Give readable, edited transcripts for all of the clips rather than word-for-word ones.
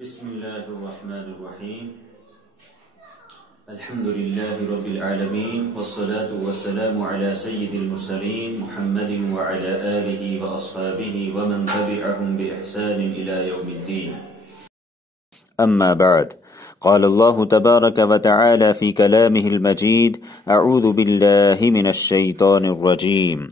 بسم الله الرحمن الرحيم الحمد لله رب العالمين والصلاة والسلام على سيد المرسلين محمد وعلى آله وأصحابه ومن تبعهم بإحسان إلى يوم الدين. أما بعد، قال الله تبارك وتعالى في كلامه المجيد: أعوذ بالله من الشيطان الرجيم.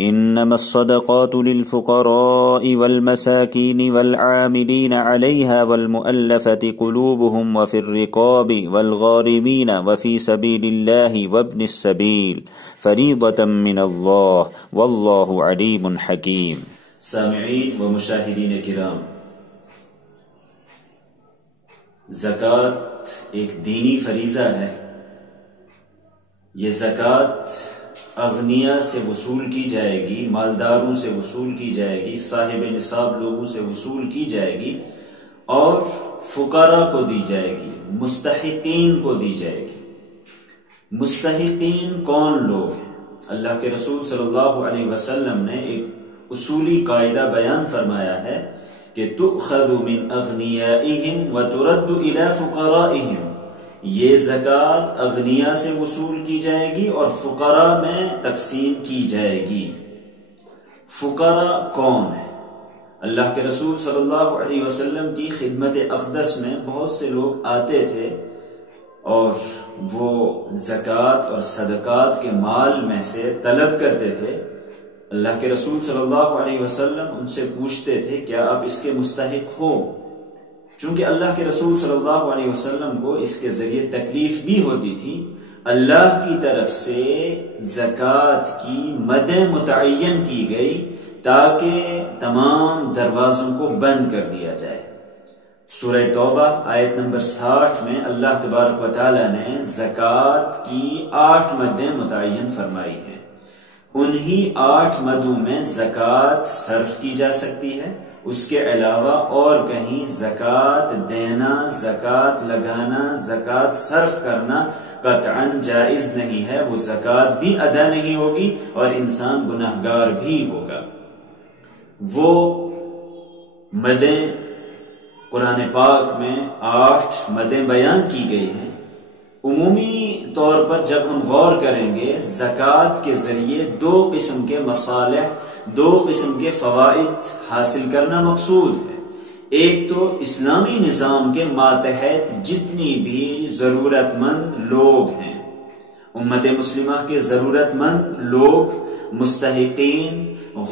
إنما الصدقات للفقراء والمساكين والعاملين عليها والمؤلفة قلوبهم وفي الرقاب والغارمين وفي سبيل الله وابن السبيل فريضة من الله والله عليم حكيم. سامعین و مشاہدین کرام، زکوٰۃ ایک دینی فریضہ ہے۔ یہ زکوٰۃ اغنیا سے وصول کی جائے گی، مالداروں سے وصول کی جائے گی، صاحب نصاب لوگوں سے وصول کی جائے گی اور فقراء کو دی جائے گی، مستحقین کو دی جائے گی۔ مستحقین کون لوگ ہیں؟ اللہ کے رسول صلی اللہ علیہ وسلم نے ایک اصولی قاعدہ بیان فرمایا ہے کہ تؤخذ من اغنیائہم وترد الی فقرائہم، یہ زکوٰۃ اغنیا سے وصول کی جائے گی اور فقراء میں تقسیم کی جائے گی۔ فقراء کون ہے؟ اللہ کے رسول صلی اللہ علیہ وسلم کی خدمت اقدس میں بہت سے لوگ آتے تھے اور وہ زکوٰۃ اور صدقات کے مال میں سے طلب کرتے تھے۔ اللہ کے رسول صلی اللہ علیہ وسلم ان سے پوچھتے تھے کیا آپ اس کے مستحق ہو؟ چونکہ اللہ کے رسول صلی اللہ علیہ وسلم کو اس کے ذریعے تکلیف بھی ہوتی تھی، اللہ کی طرف سے زکوٰۃ کی مد متعین کی گئی تاکہ تمام دروازوں کو بند کر دیا جائے۔ سورہ توبہ آیت نمبر 60 میں اللہ تبارک و تعالی نے زکوٰۃ کی 8 مدیں متعین فرمائی ہیں۔ انہی 8 مدوں میں زکوٰۃ صرف کی جا سکتی ہے، اس کے علاوہ اور کہیں زکوٰۃ دینا، زکوٰۃ لگانا، زکوٰۃ صرف کرنا قطعاً جائز نہیں ہے۔ وہ زکوٰۃ بھی ادا نہیں ہوگی اور انسان گناہگار بھی ہوگا۔ وہ مدیں قرآن پاک میں 8 مدیں بیان کی گئی ہیں۔ عمومی طور پر جب ہم غور کریں گے، زکوٰۃ کے ذریعے 2 قسم کے مصالح، 2 قسم کے فوائد حاصل کرنا مقصود ہے۔ ایک تو اسلامی نظام کے ماتحت جتنی بھی ضرورت مند لوگ ہیں، امت مسلمہ کے ضرورت مند لوگ، مستحقین،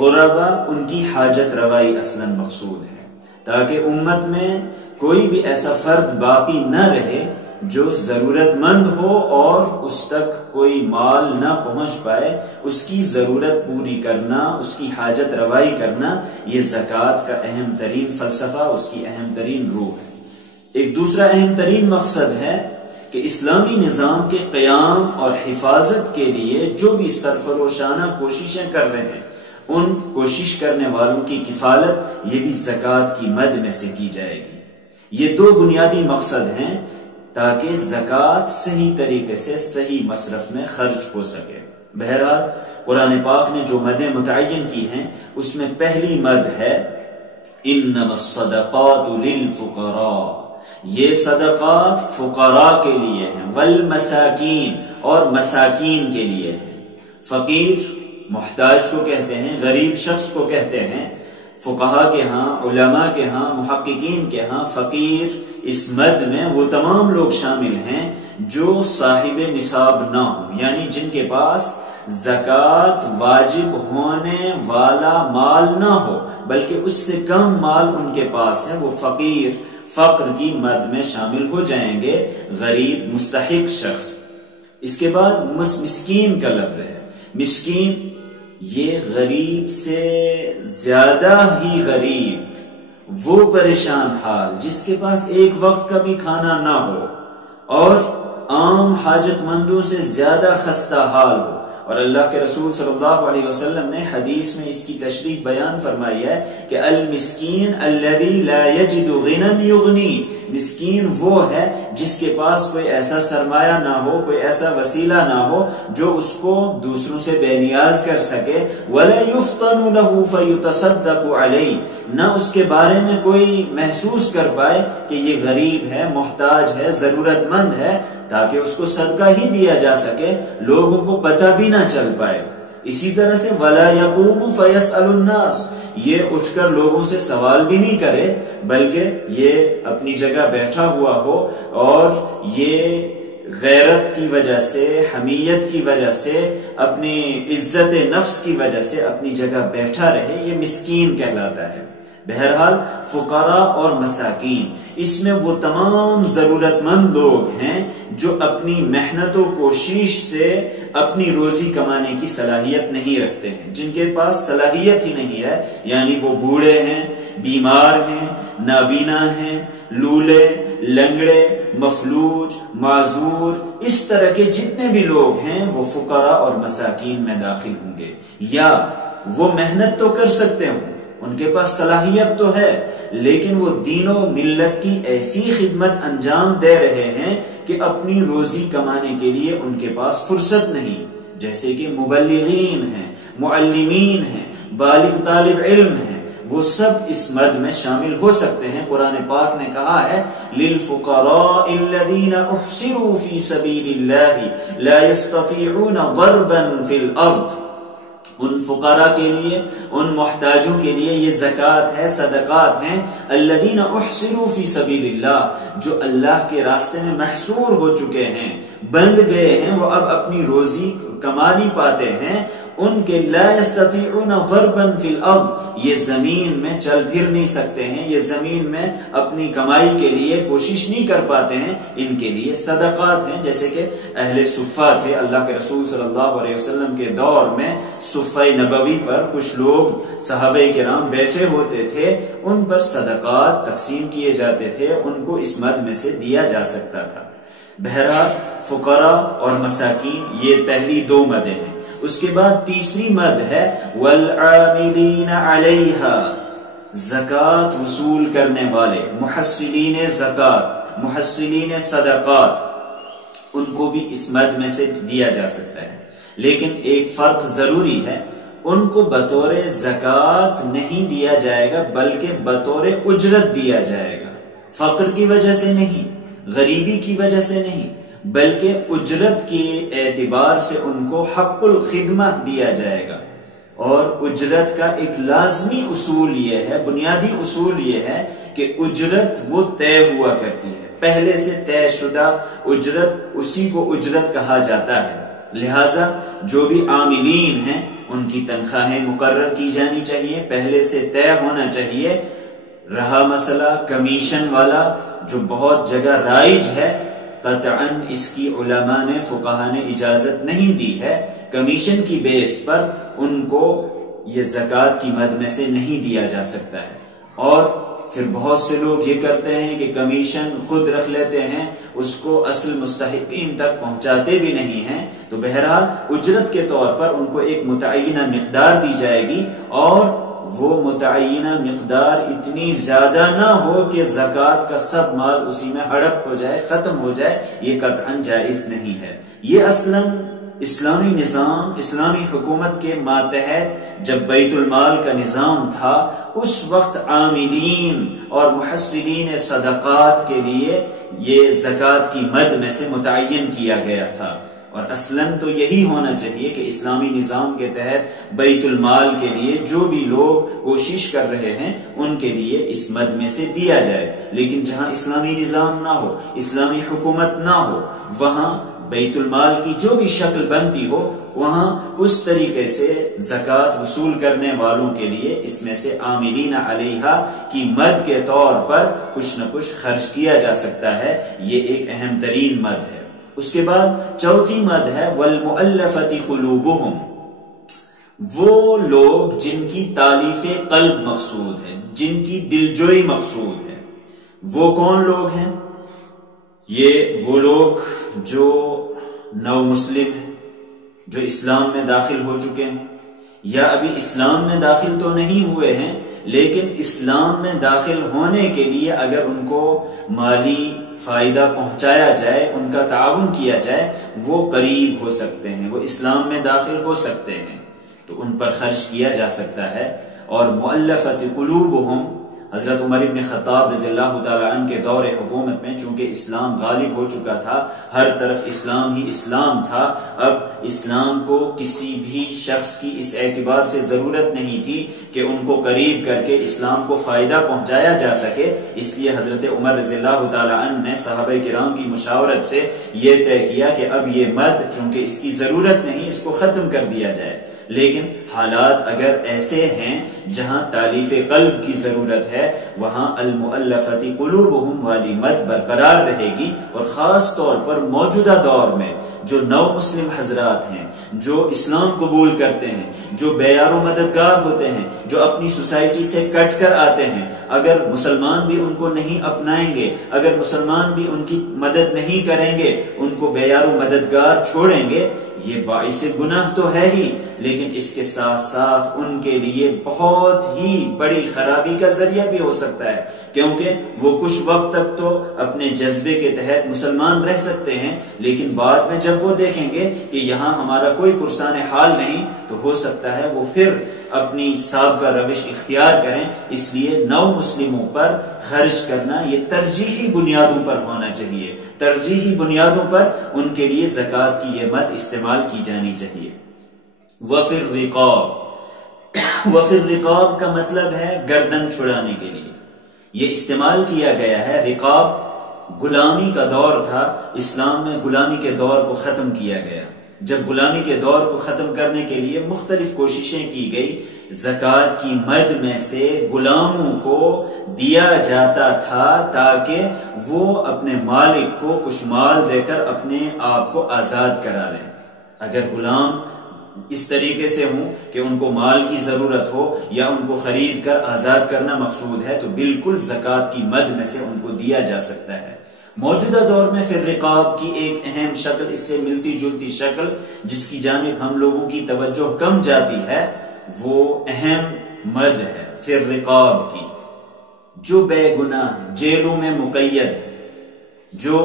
غربا، ان کی حاجت روائی اصلاً مقصود ہے، تاکہ امت میں کوئی بھی ایسا فرد باقی نہ رہے جو ضرورت مند ہو اور اس تک کوئی مال نہ پہنچ پائے۔ اس کی ضرورت پوری کرنا، اس کی حاجت روائی کرنا، یہ زکوٰۃ کا اہم ترین فلسفہ، اس کی اہم ترین روح ہے۔ ایک دوسرا اہم ترین مقصد ہے کہ اسلامی نظام کے قیام اور حفاظت کے لیے جو بھی سرفروشانہ کوششیں کر رہے ہیں، ان کوشش کرنے والوں کی کفالت یہ بھی زکوٰۃ کی مد میں سے کی جائے گی۔ یہ 2 بنیادی مقصد ہیں تاکہ زکوٰۃ صحیح طریقے سے صحیح مصرف میں خرچ ہو سکے۔ بہرحال قرآن پاک نے جو مدیں متعین کی ہیں اس میں پہلی مد ہے انما الصدقات للفقراء، یہ صدقات فقراء کے لیے ہیں، والمساکین، اور مساکین کے لیے ہیں۔ فقیر محتاج کو کہتے ہیں، غریب شخص کو کہتے ہیں۔ فقہا کے ہاں، علماء کے ہاں، محققین کے ہاں فقیر اس مد میں وہ تمام لوگ شامل ہیں جو صاحب نصاب نہ ہوں، یعنی جن کے پاس زکوٰۃ واجب ہونے والا مال نہ ہو بلکہ اس سے کم مال ان کے پاس ہے، وہ فقیر، فقر کی مد میں شامل ہو جائیں گے، غریب مستحق شخص۔ اس کے بعد مسکین کا لفظ ہے۔ مسکین یہ غریب سے زیادہ ہی غریب، وہ پریشان حال جس کے پاس ایک وقت کا بھی کھانا نہ ہو اور عام حاجت مندوں سے زیادہ خستہ حال ہو۔ اور اللہ کے رسول صلی اللہ علیہ وسلم نے حدیث میں اس کی تشریح بیان فرمائی ہے کہ المسکین الذی لا یجد غنی یغنی، مسکین وہ ہے جس کے پاس کوئی ایسا سرمایہ نہ ہو، کوئی ایسا وسیلہ نہ ہو جو اس کو دوسروں سے بے نیاز کر سکے. وَلَا يُفْطَنُ لَهُ فَيُتَصَدَّقُ عَلَيْهِ، نہ اس کے بارے میں کوئی محسوس کر پائے کہ یہ غریب ہے، محتاج ہے، ضرورت مند ہے، تاکہ اس کو صدقہ ہی دیا جا سکے، لوگوں کو پتہ بھی نہ چل پائے. اسی طرح سے وَلَا يَقُومُ فَيَسْأَلُ النَّاسِ، یہ اٹھ کر لوگوں سے سوال بھی نہیں کرے، بلکہ یہ اپنی جگہ بیٹھا ہوا ہو اور یہ غیرت کی وجہ سے، حمیت کی وجہ سے، اپنی عزت نفس کی وجہ سے اپنی جگہ بیٹھا رہے، یہ مسکین کہلاتا ہے. بہرحال فقراء اور مساکین، اس میں وہ تمام ضرورت مند لوگ ہیں جو اپنی محنت و کوشش سے اپنی روزی کمانے کی صلاحیت نہیں رکھتے ہیں، جن کے پاس صلاحیت ہی نہیں ہے، یعنی وہ بوڑھے ہیں، بیمار ہیں، نابینا ہیں، لولے، لنگڑے، مفلوج، معذور، اس طرح کے جتنے بھی لوگ ہیں وہ فقراء اور مساکین میں داخل ہوں گے. یا وہ محنت تو کر سکتے ہوں، ان کے پاس صلاحیت تو ہے، لیکن وہ دین و ملت کی ایسی خدمت انجام دے رہے ہیں کہ اپنی روزی کمانے کے لیے ان کے پاس فرصت نہیں. جیسے کہ مبلغین ہیں، معلمین ہیں، بالغ طالب علم ہیں، وہ سب اس مد میں شامل ہو سکتے ہیں. قرآن پاک نے کہا ہے لِلْفُقَرَاءِ الَّذِينَ اُحْصِرُوا فِي سَبِيلِ اللَّهِ لَا يَسْتَطِيعُونَ ضَرْبًا فِي الْأَرْضِ، ان فقراء کے لیے، ان محتاجوں کے لیے یہ زکوٰۃ ہے، صدقات ہیں. الذین احصروا فی سبیل اللہ، جو اللہ کے راستے میں محصور ہو چکے ہیں، بند گئے ہیں، وہ اب اپنی روزی کما نہیں پاتے ہیں. ان کے لا یستطیعون ضربا فی الارض، یہ زمین میں چل پھر نہیں سکتے ہیں، یہ زمین میں اپنی کمائی کے لیے کوشش نہیں کر پاتے ہیں، ان کے لیے صدقات ہیں. جیسے کہ اہل صفہ تھے، اللہ کے رسول صلی اللہ علیہ وسلم کے دور میں صفہ نبوی پر کچھ لوگ صحابہ کرام بیٹھے ہوتے تھے، ان پر صدقات تقسیم کیے جاتے تھے، ان کو اس مد میں سے دیا جا سکتا تھا. بہرحال فقراء اور مساکین یہ پہلی دو مدیں ہیں. اس کے بعد تیسری مد ہے والعاملین علیہا، زکوٰۃ وصول کرنے والے، محصلین زکوٰۃ، محصلین صدقات، ان کو بھی اس مد میں سے دیا جا سکتا ہے. لیکن ایک فرق ضروری ہے، ان کو بطور زکوٰۃ نہیں دیا جائے گا بلکہ بطور اجرت دیا جائے گا. فقر کی وجہ سے نہیں، غریبی کی وجہ سے نہیں، بلکہ اجرت کے اعتبار سے ان کو حق الخدمہ دیا جائے گا. اور اجرت کا ایک لازمی اصول یہ ہے، بنیادی اصول یہ ہے کہ اجرت وہ طے ہوا کرتی ہے، پہلے سے طے شدہ اجرت، اسی کو اجرت کہا جاتا ہے. لہذا جو بھی عاملین ہیں ان کی تنخواہیں مقرر کی جانی چاہیے، پہلے سے طے ہونا چاہیے. رہا مسئلہ کمیشن والا جو بہت جگہ رائج ہے، قطعاً اس کی علماء نے، فقہاء نے اجازت نہیں دی ہے. کمیشن کی بیس پر ان کو یہ زکوٰۃ کی مد میں سے نہیں دیا جا سکتا ہے. اور پھر بہت سے لوگ یہ کرتے ہیں کہ کمیشن خود رکھ لیتے ہیں، اس کو اصل مستحقین تک پہنچاتے بھی نہیں ہیں. تو بہرحال اجرت کے طور پر ان کو ایک متعینہ مقدار دی جائے گی، اور وہ متعینہ مقدار اتنی زیادہ نہ ہو کہ زکوٰۃ کا سب مال اسی میں ہڑپ ہو جائے، ختم ہو جائے. یہ قطعاً جائز نہیں ہے. یہ اصلاً اسلامی نظام، اسلامی حکومت کے ماتحت جب بیت المال کا نظام تھا، اس وقت عاملین اور محصلین صدقات کے لیے یہ زکوٰۃ کی مد میں سے متعین کیا گیا تھا. اور اصلاً تو یہی ہونا چاہیے کہ اسلامی نظام کے تحت بیت المال کے لیے جو بھی لوگ کوشش کر رہے ہیں ان کے لیے اس مد میں سے دیا جائے. لیکن جہاں اسلامی نظام نہ ہو، اسلامی حکومت نہ ہو، وہاں بیت المال کی جو بھی شکل بنتی ہو، وہاں اس طریقے سے زکوٰۃ وصول کرنے والوں کے لیے اس میں سے عاملین علیہا کی مد کے طور پر کچھ نہ کچھ خرچ کیا جا سکتا ہے. یہ ایک اہم ترین مد ہے. اس کے بعد چوتھی مد ہے والمؤلفۃ قلوبہم، وہ لوگ جن کی تالیف قلب مقصود ہے، جن کی دلجوئی مقصود ہے. وہ کون لوگ ہیں؟ یہ وہ لوگ جو نو مسلم ہیں، جو اسلام میں داخل ہو چکے ہیں، یا ابھی اسلام میں داخل تو نہیں ہوئے ہیں لیکن اسلام میں داخل ہونے کے لیے اگر ان کو مالی فائدہ پہنچایا جائے، ان کا تعاون کیا جائے، وہ قریب ہو سکتے ہیں، وہ اسلام میں داخل ہو سکتے ہیں، تو ان پر خرچ کیا جا سکتا ہے۔ اور مؤلفت قلوبہم، حضرت عمر بن خطاب رضی اللہ تعالی عنہ کے دور حکومت میں چونکہ اسلام غالب ہو چکا تھا، ہر طرف اسلام ہی اسلام تھا، اب اسلام کو کسی بھی شخص کی اس اعتبار سے ضرورت نہیں تھی کہ ان کو قریب کر کے اسلام کو فائدہ پہنچایا جا سکے، اس لیے حضرت عمر رضی اللہ تعالی عنہ نے صحابہ کرام کی مشاورت سے یہ طے کیا کہ اب یہ مد چونکہ اس کی ضرورت نہیں، اس کو ختم کر دیا جائے، لیکن حالات اگر ایسے ہیں جہاں تالیف قلب کی ضرورت ہے، وہاں المؤلفت قلوبہم والی مد برقرار رہے گی۔ اور خاص طور پر موجودہ دور میں جو نو مسلم حضرات ہیں، جو اسلام قبول کرتے ہیں، جو بے یار و مددگار ہوتے ہیں، جو اپنی سوسائٹی سے کٹ کر آتے ہیں، اگر مسلمان بھی ان کو نہیں اپنائیں گے، اگر مسلمان بھی ان کی مدد نہیں کریں گے، ان کو بے یار و مددگار چھوڑیں گے، یہ باعث گناہ تو ہے ہی، لیکن اس کے ساتھ ساتھ ان کے لیے بہت ہی بڑی خرابی کا ذریعہ بھی ہو سکتا ہے، کیونکہ وہ کچھ وقت تک تو اپنے جذبے کے تحت مسلمان رہ سکتے ہیں، لیکن بعد میں جب وہ دیکھیں گے کہ یہاں ہمارا کوئی پرسان حال نہیں، تو ہو سکتا ہے وہ پھر اپنی سابقہ روش اختیار کریں۔ اس لیے نو مسلموں پر خرچ کرنا یہ ترجیحی بنیادوں پر ہونا چاہیے، ترجیحی بنیادوں پر ان کے لیے زکوٰۃ کی یہ مد استعمال کی جانی چاہیے۔ وفی الرقاب، وفی الرقاب کا مطلب ہے گردن چھڑانے کے لیے یہ استعمال کیا گیا ہے۔ رقاب غلامی کا دور تھا، اسلام میں غلامی کے دور کو ختم کیا گیا۔ جب غلامی کے دور کو ختم کرنے کے لیے مختلف کوششیں کی گئی، زکوٰۃ کی مد میں سے غلاموں کو دیا جاتا تھا تاکہ وہ اپنے مالک کو کچھ مال دے کر اپنے آپ کو آزاد کرا لیں۔ اگر غلام اس طریقے سے ہوں کہ ان کو مال کی ضرورت ہو یا ان کو خرید کر آزاد کرنا مقصود ہے، تو بالکل زکوٰۃ کی مد میں سے ان کو دیا جا سکتا ہے۔ موجودہ دور میں پھر رقاب کی ایک اہم شکل، اس سے ملتی جلتی شکل جس کی جانب ہم لوگوں کی توجہ کم جاتی ہے، وہ اہم مد ہے پھر رقاب کی، جو بے گناہ جیلوں میں مقید ہے، جو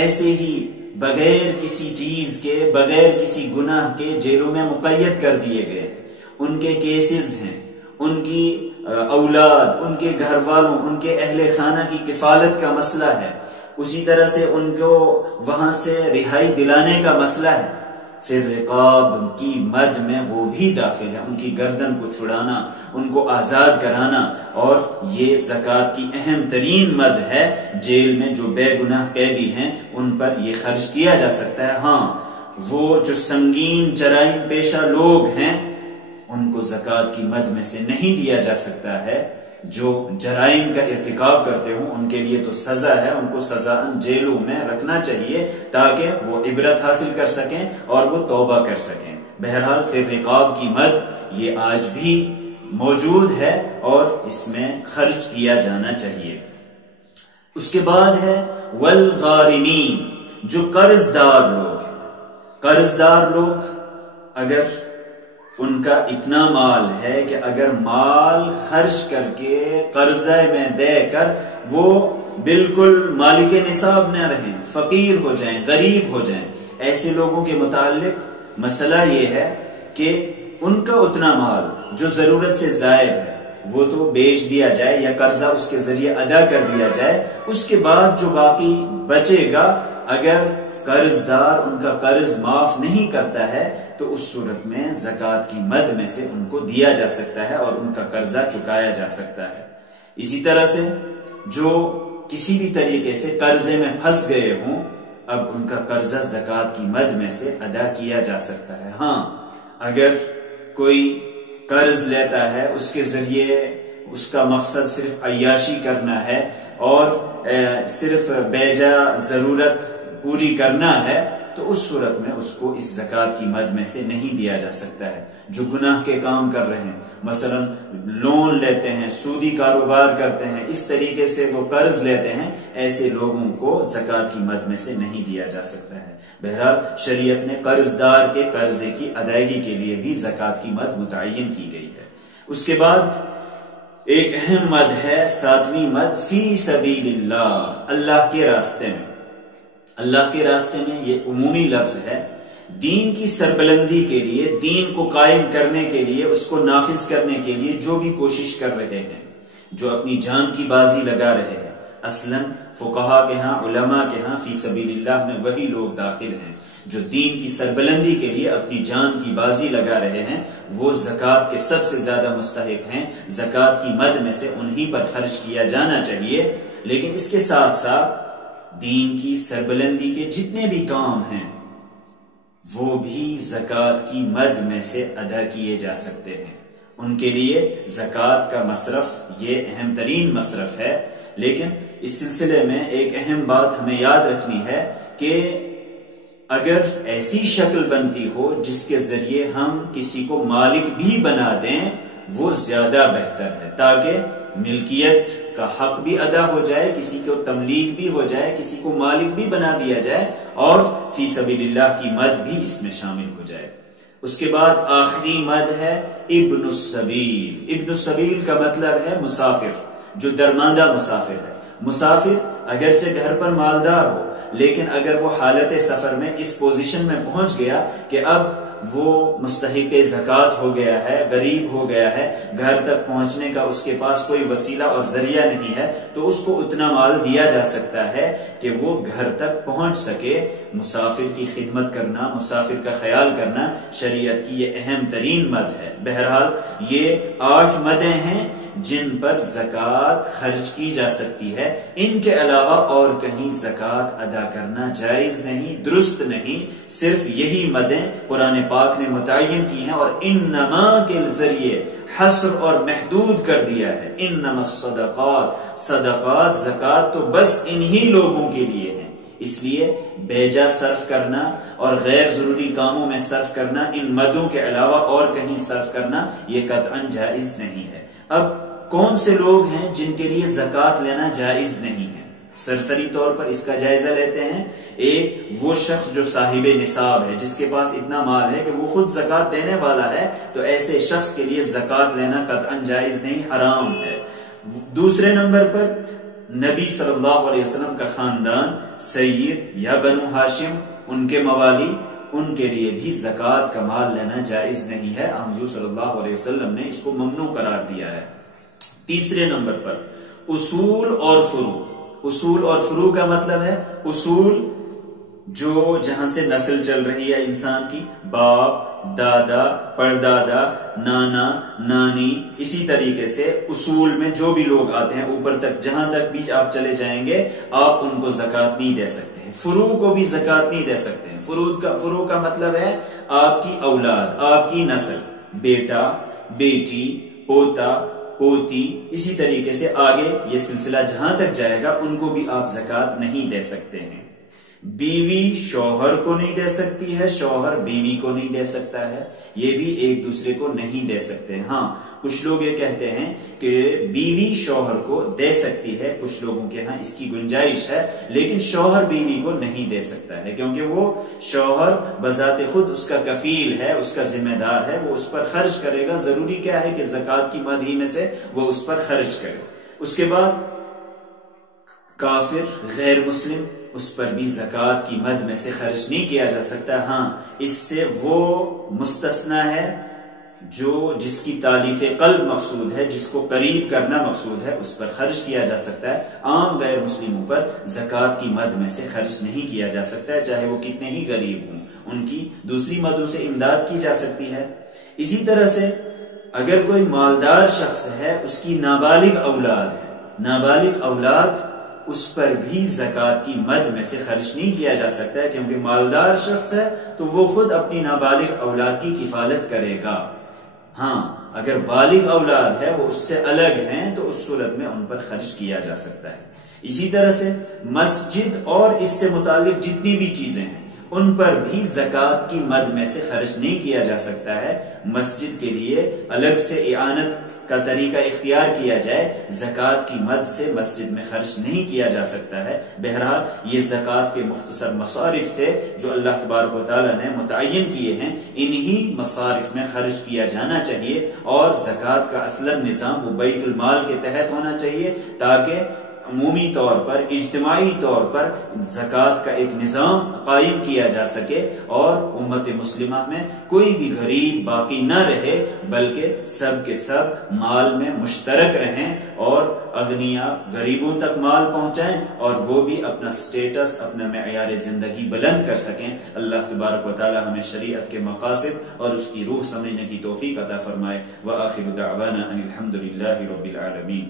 ایسے ہی بغیر کسی چیز کے، بغیر کسی گناہ کے جیلوں میں مقید کر دیے گئے، ان کے کیسز ہیں، ان کی اولاد، ان کے گھر والوں، ان کے اہل خانہ کی کفالت کا مسئلہ ہے، اسی طرح سے ان کو وہاں سے رہائی دلانے کا مسئلہ ہے، پھر رقاب کی مد میں وہ بھی داخل ہے، ان کی گردن کو چھڑانا، ان کو آزاد کرانا، اور یہ زکوٰۃ کی اہم ترین مد ہے۔ جیل میں جو بے گناہ قیدی ہیں ان پر یہ خرچ کیا جا سکتا ہے۔ ہاں، وہ جو سنگین جرائم پیشہ لوگ ہیں ان کو زکوٰۃ کی مد میں سے نہیں دیا جا سکتا ہے۔ جو جرائم کا ارتکاب کرتے ہوں ان کے لیے تو سزا ہے، ان کو سزاً جیلوں میں رکھنا چاہیے تاکہ وہ عبرت حاصل کر سکیں اور وہ توبہ کر سکیں۔ بہرحال پھر رقاب کی مد یہ آج بھی موجود ہے اور اس میں خرچ کیا جانا چاہیے۔ اس کے بعد ہے والغارمین، جو قرض دار لوگ ہیں۔ قرض دار لوگ اگر ان کا اتنا مال ہے کہ اگر مال خرچ کر کے قرضے میں دے کر وہ بالکل مالک نصاب نہ رہیں، فقیر ہو جائیں، غریب ہو جائیں، ایسے لوگوں کے متعلق مسئلہ یہ ہے کہ ان کا اتنا مال جو ضرورت سے زائد ہے وہ تو بیچ دیا جائے یا قرضہ اس کے ذریعے ادا کر دیا جائے، اس کے بعد جو باقی بچے گا اگر قرض دار ان کا قرض معاف نہیں کرتا ہے تو اس صورت میں زکوٰۃ کی مد میں سے ان کو دیا جا سکتا ہے اور ان کا قرضہ چکایا جا سکتا ہے۔ اسی طرح سے جو کسی بھی طریقے سے قرضے میں پھنس گئے ہوں، اب ان کا قرضہ زکوٰۃ کی مد میں سے ادا کیا جا سکتا ہے۔ ہاں، اگر کوئی قرض لیتا ہے، اس کے ذریعے اس کا مقصد صرف عیاشی کرنا ہے اور صرف بیجا ضرورت پوری کرنا ہے، تو اس صورت میں اس کو اس زکوٰۃ کی مد میں سے نہیں دیا جا سکتا ہے۔ جو گناہ کے کام کر رہے ہیں، مثلا لون لیتے ہیں، سودی کاروبار کرتے ہیں، اس طریقے سے وہ قرض لیتے ہیں، ایسے لوگوں کو زکوٰۃ کی مد میں سے نہیں دیا جا سکتا ہے۔ بہرحال شریعت نے قرض دار کے قرضے کی ادائیگی کے لیے بھی زکوٰۃ کی مد متعین کی گئی ہے۔ اس کے بعد ایک اہم مد ہے 7ویں مد فی سبیل اللہ، اللہ کے راستے میں۔ اللہ کے راستے میں یہ عمومی لفظ ہے، دین کی سربلندی کے لیے، دین کو قائم کرنے کے لیے، اس کو نافذ کرنے کے لیے جو بھی کوشش کر رہے ہیں، جو اپنی جان کی بازی لگا رہے ہیں۔ اصلاً فقہا کے ہاں، علماء کے ہاں فی سبیل اللہ میں وہی لوگ داخل ہیں جو دین کی سربلندی کے لیے اپنی جان کی بازی لگا رہے ہیں، وہ زکوٰۃ کے سب سے زیادہ مستحق ہیں۔ زکوٰۃ کی مد میں سے انہی پر خرچ کیا جانا چاہیے، لیکن اس کے ساتھ ساتھ دین کی سربلندی کے جتنے بھی کام ہیں وہ بھی زکوٰۃ کی مد میں سے ادا کیے جا سکتے ہیں۔ ان کے لیے زکوٰۃ کا مصرف یہ اہم ترین مصرف ہے۔ لیکن اس سلسلے میں ایک اہم بات ہمیں یاد رکھنی ہے کہ اگر ایسی شکل بنتی ہو جس کے ذریعے ہم کسی کو مالک بھی بنا دیں، وہ زیادہ بہتر ہے، تاکہ ملکیت کا حق بھی ادا ہو جائے، کسی کو تملیک بھی ہو جائے، کسی کو مالک بھی بنا دیا جائے، اور فی سبیل اللہ کی مد بھی اس میں شامل ہو جائے۔ اس کے بعد آخری مد ہے ابن السبیل۔ ابن السبیل کا مطلب ہے مسافر، جو درماندہ مسافر ہے۔ مسافر اگرچہ گھر پر مالدار ہو، لیکن اگر وہ حالت سفر میں اس پوزیشن میں پہنچ گیا کہ اب وہ مستحق زکوٰۃ ہو گیا ہے، غریب ہو گیا ہے، گھر تک پہنچنے کا اس کے پاس کوئی وسیلہ اور ذریعہ نہیں ہے، تو اس کو اتنا مال دیا جا سکتا ہے کہ وہ گھر تک پہنچ سکے۔ مسافر کی خدمت کرنا، مسافر کا خیال کرنا شریعت کی یہ اہم ترین مد ہے۔ بہرحال یہ 8 مدیں ہیں جن پر زکوٰۃ خرچ کی جا سکتی ہے۔ ان کے علاوہ اور کہیں زکوٰۃ ادا کرنا جائز نہیں، درست نہیں۔ صرف یہی مدیں قرآن پاک نے متعین کی ہیں، اور انما کے ذریعے حصر اور محدود کر دیا ہے۔ انما الصدقات، صدقات، زکوٰۃ تو بس انہی لوگوں کے لیے ہیں۔ اس لیے بیجا صرف کرنا اور غیر ضروری کاموں میں صرف کرنا، ان مدوں کے علاوہ اور کہیں صرف کرنا یہ قطعاً جائز نہیں ہے۔ اب کون سے لوگ ہیں جن کے لیے زکوٰۃ لینا جائز نہیں ہے؟ سرسری طور پر اس کا جائزہ لیتے ہیں۔ ایک وہ شخص جو صاحب نصاب ہے، جس کے پاس اتنا مال ہے کہ وہ خود زکوٰۃ دینے والا ہے، تو ایسے شخص کے لیے زکوٰۃ لینا قطعاً جائز نہیں، حرام ہے۔ دوسرے نمبر پر نبی صلی اللہ علیہ وسلم کا خاندان، سید یا بنو ہاشم، ان کے موالی، ان کے لیے بھی زکوٰۃ کا مال لینا جائز نہیں ہے۔ حضور صلی اللہ علیہ وسلم نے اس کو ممنوع قرار دیا ہے۔ تیسرے نمبر پر اصول اور فروع۔ اصول اور فروع کا مطلب ہے اصول جو جہاں سے نسل چل رہی ہے انسان کی، باپ، دادا، پردادا، نانا، نانی، اسی طریقے سے اصول میں جو بھی لوگ آتے ہیں اوپر تک، جہاں تک بھی آپ چلے جائیں گے آپ ان کو زکوٰۃ نہیں دے سکتے ہیں۔ فروع کو بھی زکوٰۃ نہیں دے سکتے ہیں۔ فروع کا مطلب ہے آپ کی اولاد، آپ کی نسل، بیٹا، بیٹی، پوتا، پوتی، اسی طریقے سے آگے یہ سلسلہ جہاں تک جائے گا ان کو بھی آپ زکوٰۃ نہیں دے سکتے ہیں۔ بیوی شوہر کو نہیں دے سکتی ہے، شوہر بیوی کو نہیں دے سکتا ہے، یہ بھی ایک دوسرے کو نہیں دے سکتے۔ ہاں کچھ لوگ یہ کہتے ہیں کہ بیوی شوہر کو دے سکتی ہے، کچھ لوگوں کے ہاں اس کی گنجائش ہے، لیکن شوہر بیوی کو نہیں دے سکتا ہے، کیونکہ وہ شوہر بذات خود اس کا کفیل ہے، اس کا ذمہ دار ہے، وہ اس پر خرچ کرے گا۔ ضروری کیا ہے کہ زکوٰۃ کی مد ہی میں سے وہ اس پر خرچ کرے۔ اس کے بعد کافر، غیر مسلم، اس پر بھی زکوٰۃ کی مد میں سے خرچ نہیں کیا جا سکتا۔ ہاں اس سے وہ مستثنا ہے جس کی تالیف قلب مقصود ہے، جس کو قریب کرنا مقصود ہے، اس پر خرچ کیا جا سکتا ہے۔ عام غیر مسلموں پر زکوٰۃ کی مد میں سے خرچ نہیں کیا جا سکتا ہے، چاہے وہ کتنے ہی غریب ہوں، ان کی دوسری مدوں سے امداد کی جا سکتی ہے۔ اسی طرح سے اگر کوئی مالدار شخص ہے، اس کی نابالغ اولاد ہے، نابالغ اولاد، اس پر بھی زکوٰۃ کی مد میں سے خرچ نہیں کیا جا سکتا ہے، کیونکہ مالدار شخص ہے تو وہ خود اپنی نابالغ اولاد کی کفالت کرے گا۔ ہاں اگر بالغ اولاد ہے، وہ اس سے الگ ہیں، تو اس صورت میں ان پر خرچ کیا جا سکتا ہے۔ اسی طرح سے مسجد اور اس سے متعلق جتنی بھی چیزیں ہیں ان پر بھی زکوٰۃ کی مد میں سے خرچ نہیں کیا جا سکتا ہے۔ مسجد کے لیے الگ سے اعانت کا طریقہ اختیار کیا جائے، زکوٰۃ کی مد سے مسجد میں خرچ نہیں کیا جا سکتا ہے۔ بہرحال یہ زکوٰۃ کے مختصر مصارف تھے جو اللہ تبارک و تعالیٰ نے متعین کیے ہیں، انہی مصارف میں خرچ کیا جانا چاہیے، اور زکوٰۃ کا اصلا نظام وہ بیت المال کے تحت ہونا چاہیے، تاکہ عمومی طور پر، اجتماعی طور پر زکوٰۃ کا ایک نظام قائم کیا جا سکے، اور امت مسلمہ میں کوئی بھی غریب باقی نہ رہے، بلکہ سب کے سب مال میں مشترک رہیں، اور اغنیاء غریبوں تک مال پہنچائیں، اور وہ بھی اپنا سٹیٹس، اپنا معیار زندگی بلند کر سکیں۔ اللہ تبارک و تعالی ہمیں شریعت کے مقاصد اور اس کی روح سمجھنے کی توفیق عطا فرمائے۔ وآخر دعوانا ان الحمد للہ رب العالمین۔